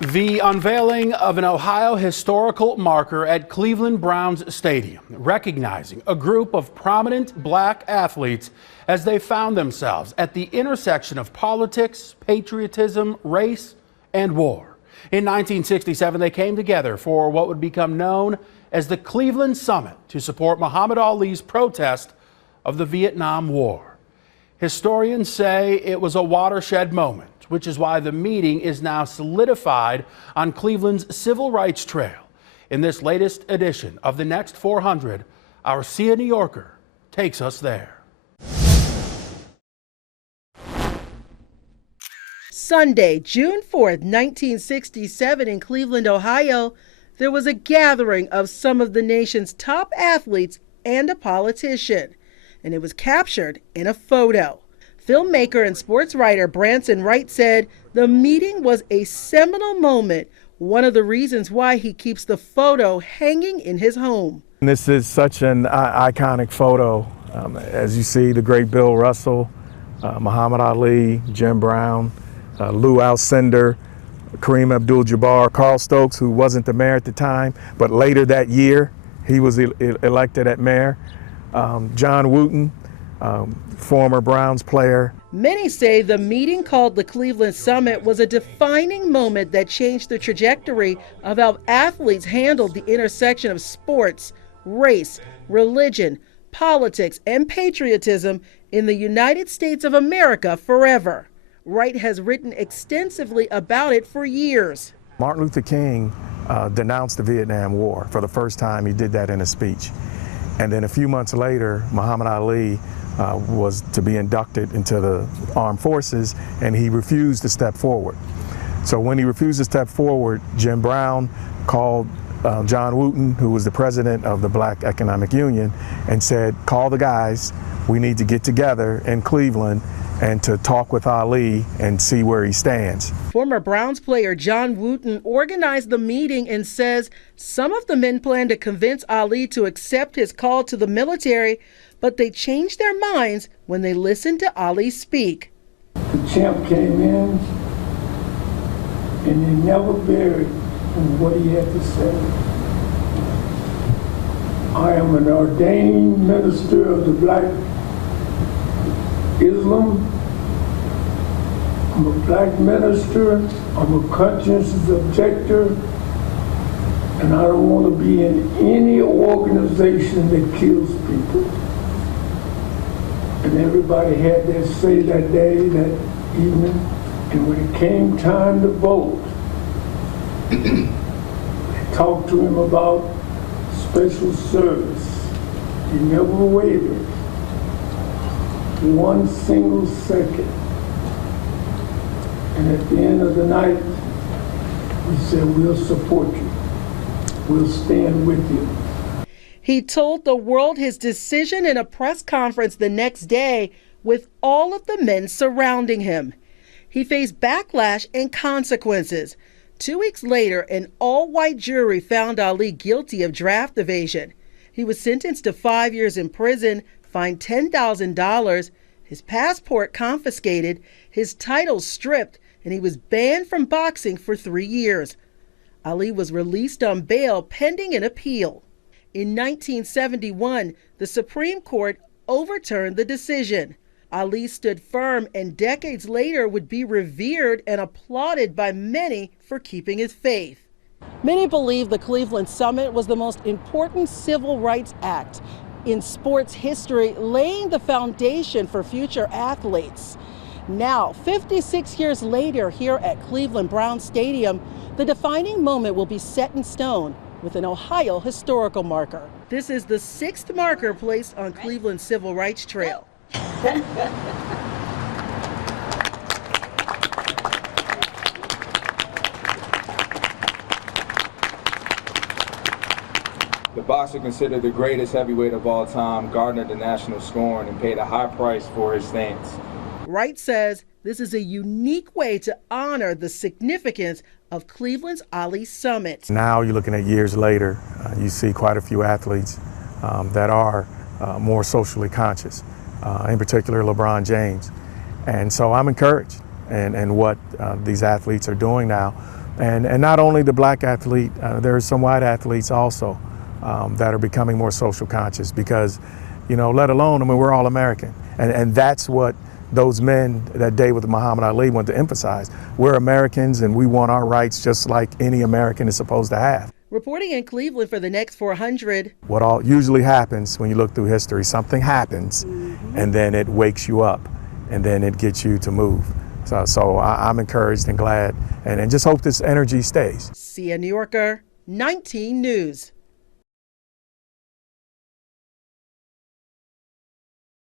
The unveiling of an Ohio historical marker at Cleveland Browns Stadium, recognizing a group of prominent black athletes as they found themselves at the intersection of politics, patriotism, race, and war. In 1967, they came together for what would become known as the Cleveland Summit to support Muhammad Ali's protest of the Vietnam War. Historians say it was a watershed moment, which is why the meeting is now solidified on Cleveland's Civil Rights Trail. In this latest edition of The Next 400, our Nyorkor takes us there. Sunday, June 4th, 1967, in Cleveland, Ohio, there was a gathering of some of the nation's top athletes and a politician, and it was captured in a photo. Filmmaker and sports writer Branson Wright said the meeting was a seminal moment, one of the reasons why he keeps the photo hanging in his home. This is such an iconic photo. As you see, the great Bill Russell, Muhammad Ali, Jim Brown, Lou Alcindor, Kareem Abdul-Jabbar, Carl Stokes, who wasn't the mayor at the time, but later that year he was elected at mayor, John Wooten, former Browns player. Many say the meeting called the Cleveland Summit was a defining moment that changed the trajectory of how athletes handled the intersection of sports, race, religion, politics, and patriotism in the United States of America forever. Wright has written extensively about it for years. Martin Luther King denounced the Vietnam War for the first time. He did that in a speech. And then a few months later, Muhammad Ali was to be inducted into the armed forces, and he refused to step forward. So when he refused to step forward, Jim Brown called John Wooten, who was the president of the Black Economic Union, and said, call the guys, we need to get together in Cleveland and to talk with Ali and see where he stands. Former Browns player John Wooten organized the meeting and says some of the men planned to convince Ali to accept his call to the military, but they changed their minds when they listened to Ali speak. The champ came in and he never varied from what he had to say. I am an ordained minister of the Black Islam. I'm a black minister, I'm a conscientious objector, and I don't want to be in any organization that kills people. And everybody had their say that day, that evening, and when it came time to vote, they talked to him about special service. He never wavered one single second. And at the end of the night, we said, we'll support you. We'll stand with you. He told the world his decision in a press conference the next day with all of the men surrounding him. He faced backlash and consequences. 2 weeks later, an all-white jury found Ali guilty of draft evasion. He was sentenced to 5 years in prison, fined $10,000, his passport confiscated, his titles stripped, and he was banned from boxing for 3 years. Ali was released on bail pending an appeal. In 1971, the Supreme Court overturned the decision. Ali stood firm and decades later would be revered and applauded by many for keeping his faith. Many believe the Cleveland Summit was the most important civil rights act in sports history, laying the foundation for future athletes. Now, 56 years later, here at Cleveland Browns Stadium, the defining moment will be set in stone with an Ohio historical marker. This is the 6th marker placed on Cleveland's Civil Rights Trail. The boxer considered the greatest heavyweight of all time garnered the national scorn and paid a high price for his stance. Wright says this is a unique way to honor the significance of Cleveland's Ali Summit. Now you're looking at years later, you see quite a few athletes that are more socially conscious, in particular LeBron James. And so I'm encouraged in what these athletes are doing now And not only the black athlete, there are some white athletes also that are becoming more social conscious because, you know, let alone, I mean, we're all American. And that's what those men that day with Muhammad Ali want to emphasize. We're Americans and we want our rights just like any American is supposed to have. Reporting in Cleveland for the Next 400. What all usually happens when you look through history, something happens and then it wakes you up and then it gets you to move. So I'm encouraged and glad and just hope this energy stays. Nyorkor, 19 News.